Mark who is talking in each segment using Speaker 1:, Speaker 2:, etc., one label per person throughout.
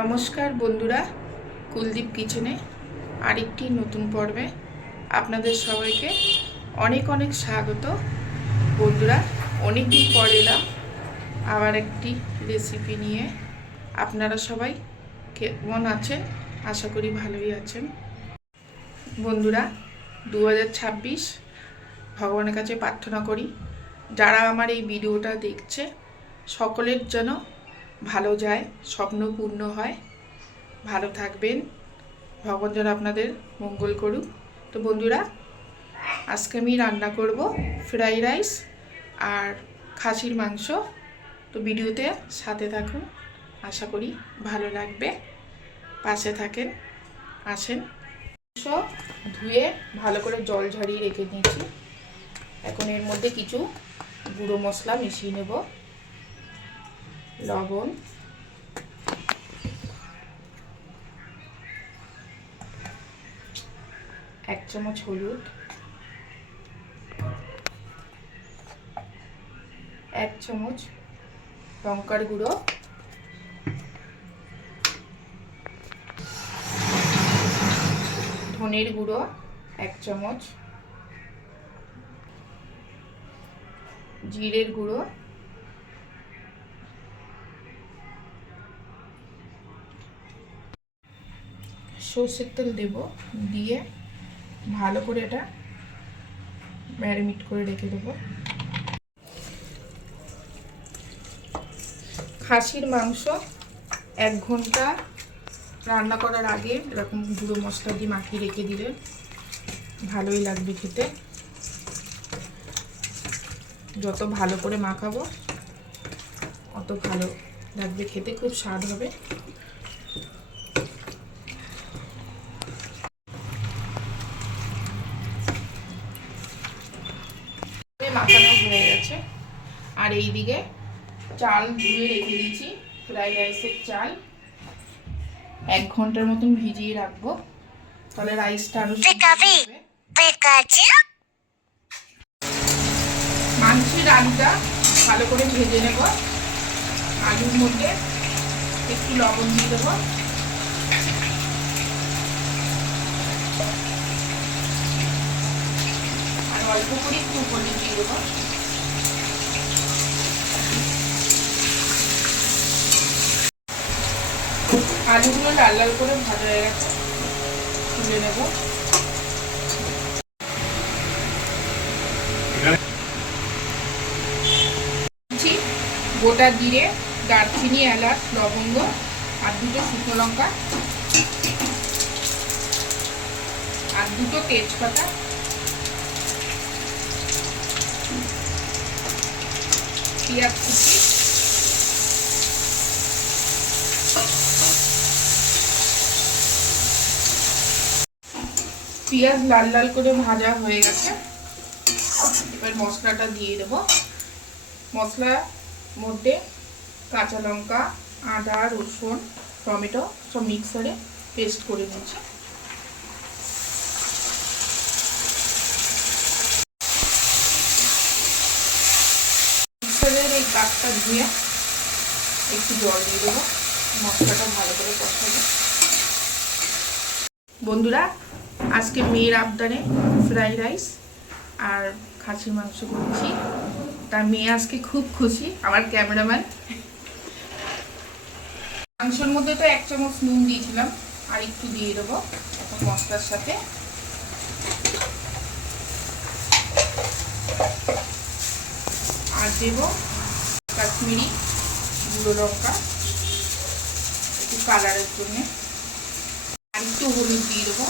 Speaker 1: নমস্কার বন্ধুরা, কুলদীপ কিচেনে আরেকটি নতুন পর্বে আপনাদের সবাইকে অনেক অনেক স্বাগত। বন্ধুরা অনেক দিন পর এলাম আবার একটি রেসিপি নিয়ে। আপনারা সবাই কেমন আছেন? আশা করি ভালোই আছেন। বন্ধুরা দু ছাব্বিশ ভগবানের কাছে প্রার্থনা করি, যারা আমার এই ভিডিওটা দেখছে, সকলের যেন ভালো যায়, স্বপ্ন পূর্ণ হয়। ভালো থাকবেন। ভগবান যেন আপনাদের মঙ্গল করুক। তো বন্ধুরা, আজকে আমি রান্না করব ফ্রাই রাইস আর খাসির মাংস। তো ভিডিওতে সাথে থাকুন। আশা করি ভালো লাগবে। পাশে থাকেন, আসেন। মাংস ধুয়ে ভালো করে জল ঝরিয়ে রেখে দিয়েছি। এখন এর মধ্যে কিছু গুঁড়ো মশলা মিশিয়ে নেব। লবণ। এক চামচ হলুদ। এক চামচ লঙ্কার গুঁড়ো। ধনের গুঁড়ো এক চামচ। জিরের গুঁড়ো। সর্ষের তেল দেব, দিয়ে ভালো করে এটা ম্যারিনেট করে রেখে দেবো। খাসির মাংস এক ঘণ্টা রান্না করার আগে এরকম গুঁড়ো মশলা দিয়ে মাখিয়ে রেখে দিলে ভালোই লাগবে খেতে। যত ভালো করে মাখাবো, অত ভালো লাগবে খেতে, খুব স্বাদ হবে। মাখানো হয়ে গেছে। আর এই দিকে চাল ধুয়ে রেখে দিয়েছি ফ্রাইড রাইসের চাল। এক ঘণ্টার মতন ভিজিয়ে রাখব তাহলে রাইসটা আরও মাংসের আলুটা ভালো করে ভেজে নেব। আলুর মধ্যে একটু লবণ দিয়ে দেবো। অল্প করে একটু হলুদ দিয়ে দেবো। আলুগুলো লাল লাল করে ভাজা হয়ে গেছে, তুলে নেব। গোটা জিরে দারচিনি, এলাচ, লবঙ্গ আর দুটো শুকনো লঙ্কা। আর দুটো তেজপাতা। পেঁয়াজ কুচি। পেঁয়াজ লাল লাল করে ভাজা হয়ে গেছে। এবার মশলাটা দিয়ে দেব। মশলার মধ্যে কাঁচা লঙ্কা, আদা, রসুন, টমেটো সব মিক্সারে পেস্ট করে নিচ্ছি। ধুয়ে একটু জল দিয়ে দেবো। মশলাটা ভালো করে কষাবো। বন্ধুরা, আজকে মেয়ের আবদারে ফ্রাইড রাইস আর খাসির মাংস করছি। তার মেয়ে আজকে খুব খুশি, আমার ক্যামেরাম্যান। মাংসের মধ্যে তো এক চামচ নুন দিয়েছিলাম, আর একটু দিয়ে দেবো এখন মশলার সাথে। আর দেব কাশ্মীরি গুঁড়ো লঙ্কা, একটু কালারের জন্যে। আর একটু হলুদ দিয়ে দেবো।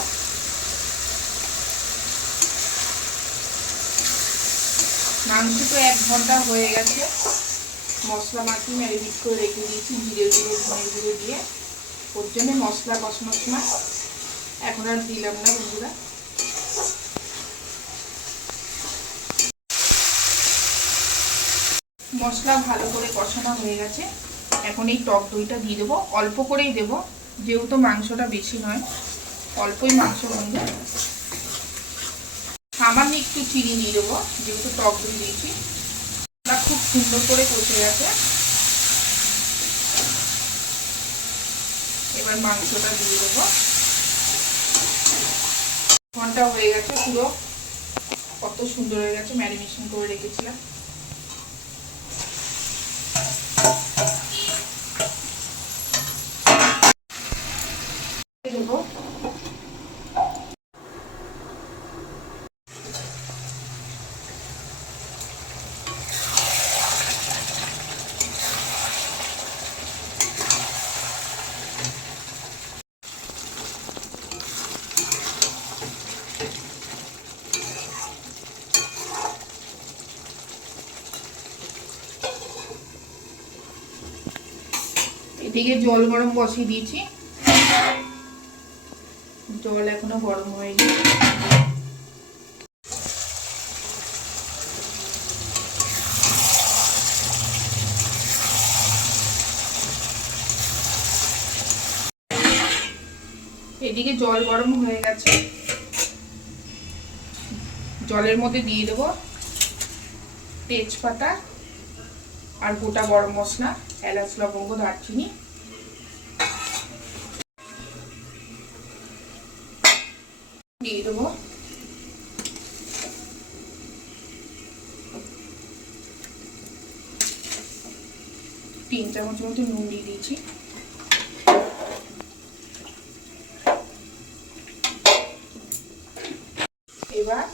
Speaker 1: মাংস তো এক ঘণ্টা হয়ে গেছে। মশলা মাখি ম্যারিনেট করে রেখে দিয়েছি, জিরে গুঁড়ো, ধনে গুঁড়ো দিয়ে। ওর জন্য মশলা কষানোর সময় এখন আর দিলাম না বন্ধুরা। মশলা ভালো করে কষানো হয়ে গেছে। এখন এই টক দইটা দিয়ে দেবো। অল্প করেই দেবো, যেহেতু মাংসটা বেশি নয়। অল্পই মাংস বন্ধু সামান্য একটু চিনি দিয়ে দেবো, যেহেতু টক দই দিয়েছি। খুব সুন্দর করে কষে গেছে। এবার মাংসটা দিয়ে দেবো। ঘণ্টা হয়ে গেছে পুরো। কত সুন্দর হয়ে গেছে ম্যারিনেশন করে রেখেছিলাম দেবো এদিকে জল গরম বসিয়ে দিয়েছি। জল এখনও গরম হয়নি এদিকে জল গরম হয়ে গেছে। জলের মধ্যে দিয়ে দেবো তেজপাতা আর গোটা গরম মশলা। এলাচ, লবঙ্গ, দারচিনি। দিয়ে দেবো। তিন চামচ মতো নুন দিয়ে দিয়েছি। এবার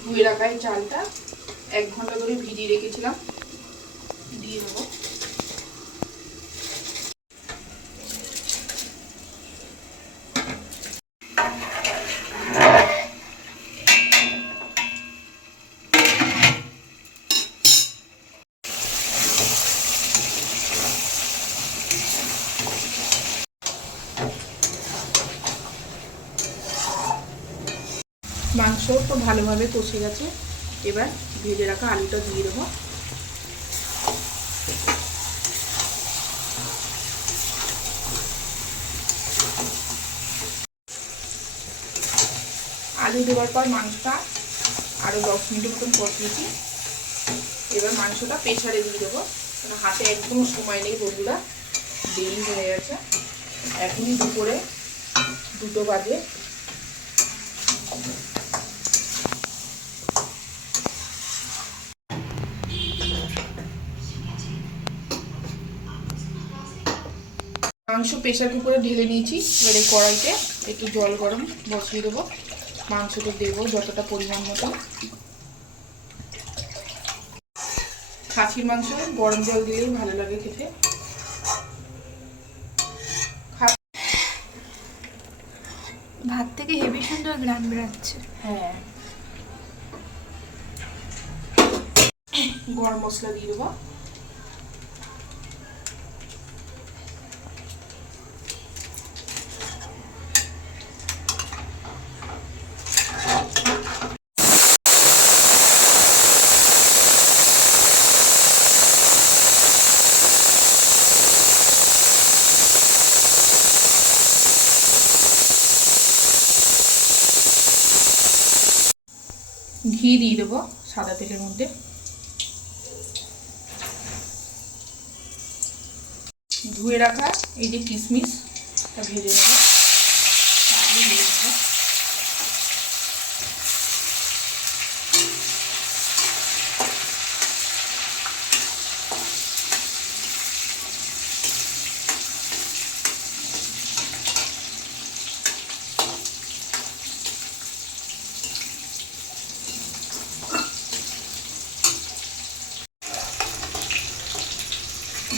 Speaker 1: ধুয়ে রাখা চালটা এক ঘণ্টা ধরে ভিজিয়ে রেখেছিলাম দিয়ে দেবো মাংস তো ভালোভাবে কষে গেছে। এবার ভেজে রাখা আলুটা দিয়ে দেবো। আলু দেওয়ার পর মাংসটা আরও দশ মিনিটের মতন কষিয়েছি। এবার মাংসটা প্রেশারে দিয়ে দেবো। কারণ হাতে একদম সময় নেই বন্ধুরা, দেরি হয়ে গেছে। এখনই দুপুরে দুটো বাজে। মাংস প্রেশার কুকারে ঢেলে নিয়েছি। এবার এই কড়াইতে একটু জল গরম বসিয়ে দেবো। মাংসটা দেবো যতটা পরিমাণ মতো। খাসির মাংস গরম জল দিলেই ভালো লাগে খেতে।
Speaker 2: ভাত থেকে হেভি সুন্দর গ্রাম বেড়াচ্ছে।
Speaker 1: হ্যাঁ। গরম মশলা দিয়ে দেবো। ঘি দিয়ে দেবো সাদা তেলের মধ্যে। ধুয়ে রাখা এই যে কিশমিশ ভেজে নেব তারপরে দিয়ে দেবো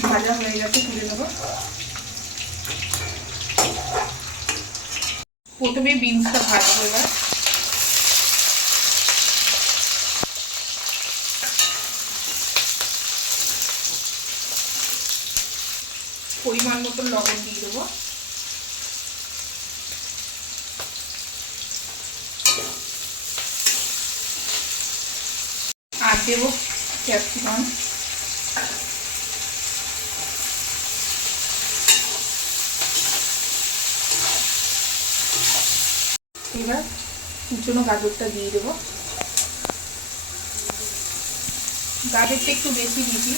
Speaker 1: ভাজা হয়ে গেছে তুলে নেব প্রথমে বিনসটা ভাজা হয়ে গেছে পরিমাণ মতো লবণ দিয়ে দেবো আর দেবো ক্যাপসিকাম এবার কুচনো গাজরটা দিয়ে দেবো। গাজরটা একটু বেশি দিয়েছি।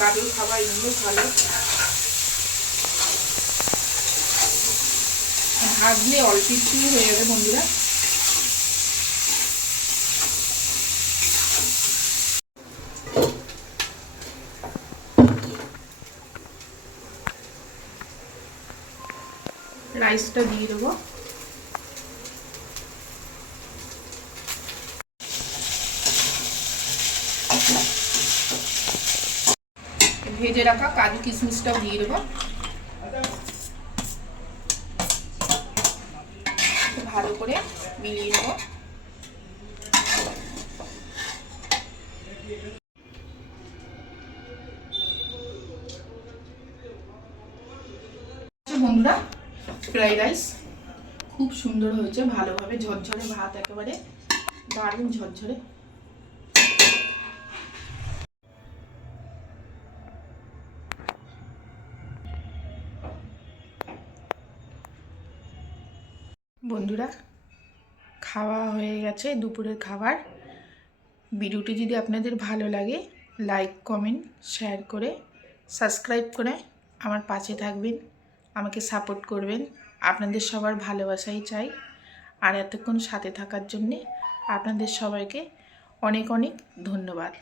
Speaker 1: গাজর খাবার এগুলো ভালো। ভাজলে অল্প একটু হয়ে যাবে বন্ধুরা। রাইসটা দিয়ে দেবো। ভেজে রাখা কাজু কিশমিশটাও দিয়ে দেবো। ভালো করে মিলিয়ে নেব। আচ্ছা বন্ধুরা, ফ্রাইড রাইস খুব সুন্দর হয়েছে, ভালোভাবে ঝরঝরে ভাত একেবারে দারুণ ঝরঝরে। বন্ধুরা, খাওয়া হয়ে গেছে দুপুরের খাবার। ভিডিওটি যদি আপনাদের ভালো লাগে লাইক কমেন্ট শেয়ার করে সাবস্ক্রাইব করে আমার পাশে থাকবেন, আমাকে সাপোর্ট করবেন। আপনাদের সবার ভালোবাসাই চাই। আর এতক্ষণ সাথে থাকার জন্যে আপনাদের সবাইকে অনেক অনেক ধন্যবাদ।